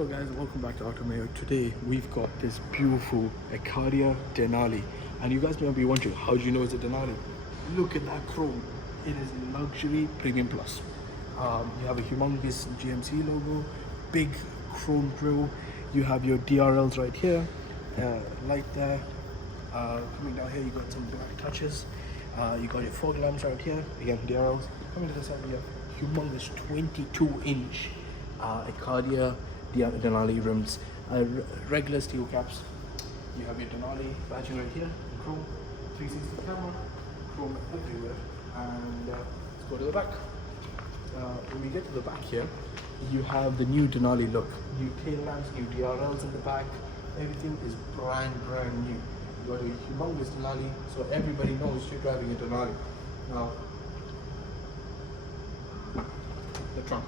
Hello guys, welcome back to AUTOMAYO. Today we've got this beautiful Acadia Denali, and you guys may be wondering, how do you know it's a Denali? Look at that chrome. It is luxury premium plus. You have a humongous GMC logo, big chrome grille. You have your DRLs right here, light there. Coming down here, you got some black touches. You got your fog lamps right here. Again, DRLs. Coming to the side, you have humongous 22-inch Acadia Denali rims, regular steel caps. You have your Denali badging right here, chrome, 360 camera, chrome everywhere. And let's go to the back. When we get to the back here, you have the new Denali look. New tail lamps, new DRLs in the back. Everything is brand new. You got a humongous Denali, so everybody knows you're driving a Denali. Now, the trunk.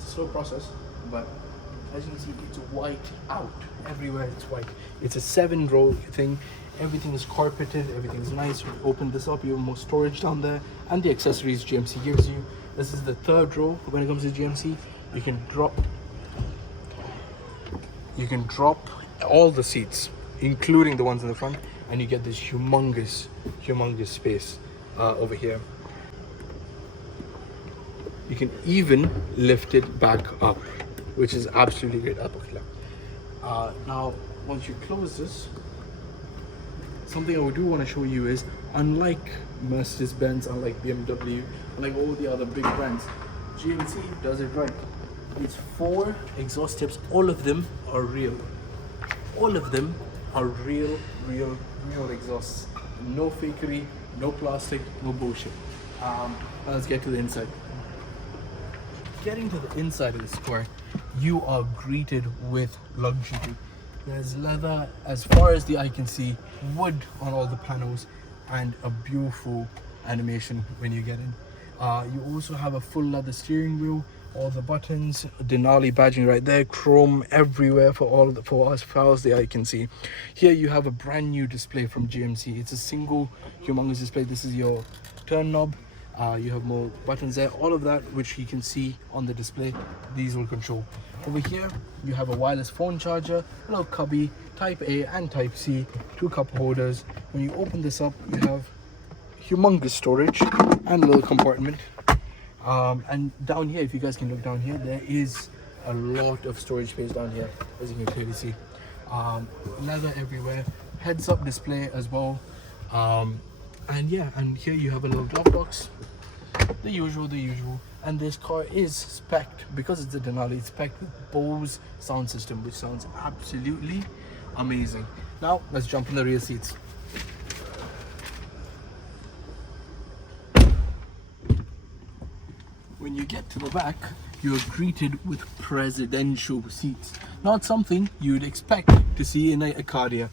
Slow process, but as you can see, it's white out everywhere. It's white. It's a 7-row thing. Everything is carpeted, everything's nice. You open this up, you have more storage down there, and the accessories GMC gives you. This is the 3rd row. When it comes to GMC, you can drop all the seats, including the ones in the front, and you get this humongous space over here. You can even lift it back up, which is absolutely great. Now, once you close this, something I do want to show you is, unlike Mercedes-Benz, unlike BMW, unlike all the other big brands, GMC does it right. It's 4 exhaust tips. All of them are real. All of them are real exhausts. No fakery, no plastic, no bullshit. Let's get to the inside. Getting to the inside of this car, you are greeted with luxury. There's leather as far as the eye can see, wood on all the panels, and a beautiful animation when you get in. You also have a full leather steering wheel, all the buttons, Denali badging right there, chrome everywhere for as far as the eye can see. Here you have a brand new display from GMC. It's a single humongous display. This is your turn knob. You have more buttons there, all of that which you can see on the display, these will control. Over here you have a wireless phone charger, a little cubby, type A and type C, 2 cup holders. When you open this up, you have humongous storage and a little compartment. And down here, if you guys can look down here, there is a lot of storage space down here, as you can clearly see. Leather everywhere, heads up display as well. And yeah, and here you have a little glove box, the usual. And this car is spec'd, because it's a Denali, it's spec'd with Bose sound system, which sounds absolutely amazing. Now let's jump in the rear seats. When you get to the back, you are greeted with presidential seats. Not something you'd expect to see in a Acadia.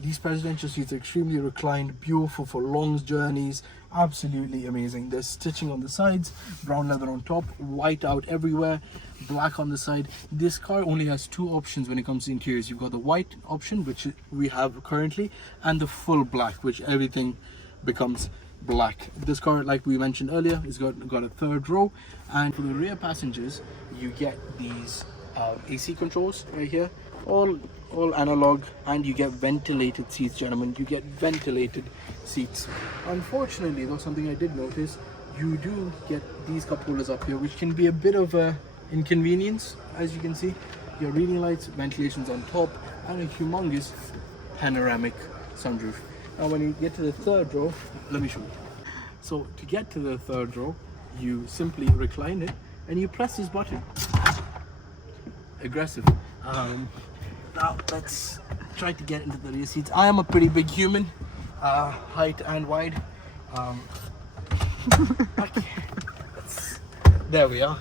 These presidential seats are extremely reclined, beautiful for long journeys, absolutely amazing. There's stitching on the sides, brown leather on top, white out everywhere, black on the side. This car only has 2 options when it comes to interiors. You've got the white option, which we have currently, and the full black, which everything becomes black. This car, like we mentioned earlier, has got a 3rd row, and for the rear passengers, you get these AC controls right here, all analog, and you get ventilated seats, gentlemen. You get ventilated seats. Unfortunately though, something I did notice, you do get these cup holders up here, which can be a bit of a inconvenience. As you can see, your reading lights, ventilations on top, and a humongous panoramic sunroof. Now when you get to the 3rd row, let me show you. So to get to the 3rd row, you simply recline it and you press this button. Aggressive. Now let's try to get into the rear seats. I am a pretty big human, height and wide. Okay. There we are.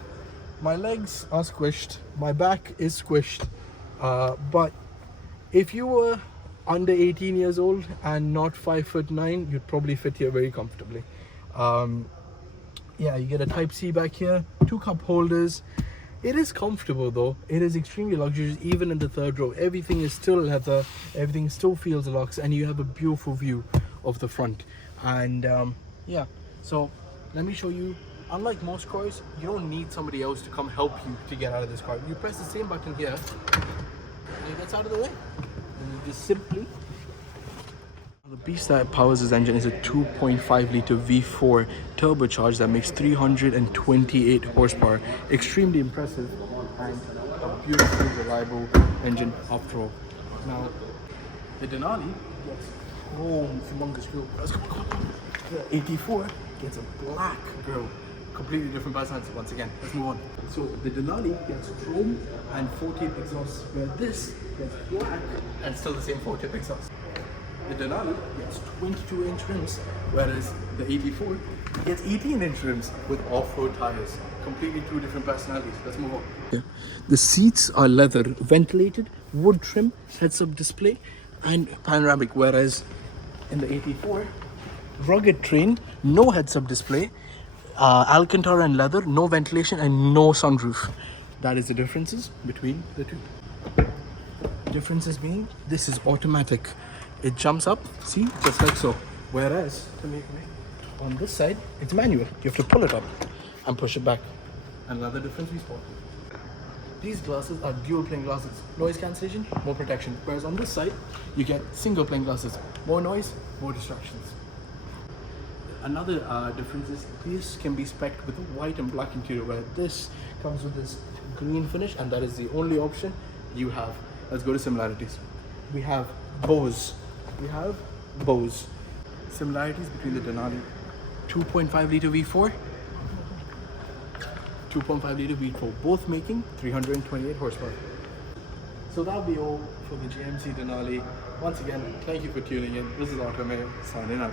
My legs are squished, my back is squished, but if you were under 18 years old and not 5'9", you'd probably fit here very comfortably. Yeah, you get a type C back here, 2 cup holders. It is comfortable though. It is extremely luxurious. Even in the 3rd row, everything is still leather, everything still feels luxe, and you have a beautiful view of the front. And yeah, so let me show you Unlike most cars, you don't need somebody else to come help you to get out of this car. You press the same button here, and it gets out of the way. And you just simply... The beast that powers this engine is a 2.5 litre V4 turbocharged that makes 328 horsepower. Extremely impressive and a beautifully reliable engine after all. Now, the Denali gets humongous grille. Let's go. The AT4 gets a black grille. Completely different personality once again. Let's move on. So the Denali gets chrome and 4-tip exhaust, where this gets black and still the same 4-tip exhaust. The Denali gets 22-inch rims, whereas the AT4 gets 18-inch rims with off-road tires. Completely two different personalities. Let's move on. Yeah. The seats are leather, ventilated, wood trim, heads-up display, and panoramic, whereas in the AT4, rugged terrain, no heads-up display, Alcantara and leather, no ventilation, and no sunroof. That is the differences between the two. Differences being, this is automatic. It jumps up, see, just like so. Whereas, on this side, it's manual. You have to pull it up and push it back. Another difference we spot. These glasses are dual pane glasses. Noise cancellation, more protection. Whereas on this side, you get single pane glasses. More noise, more distractions. Another difference is this can be spec'd with a white and black interior, where this comes with this green finish, and that is the only option you have. Let's go to similarities. We have Bose. Similarities between the Denali 2.5 litre V4, 2.5 litre V4, both making 328 horsepower. So that'll be all for the GMC Denali. Once again, thank you for tuning in. This is AUTOMAYO signing out.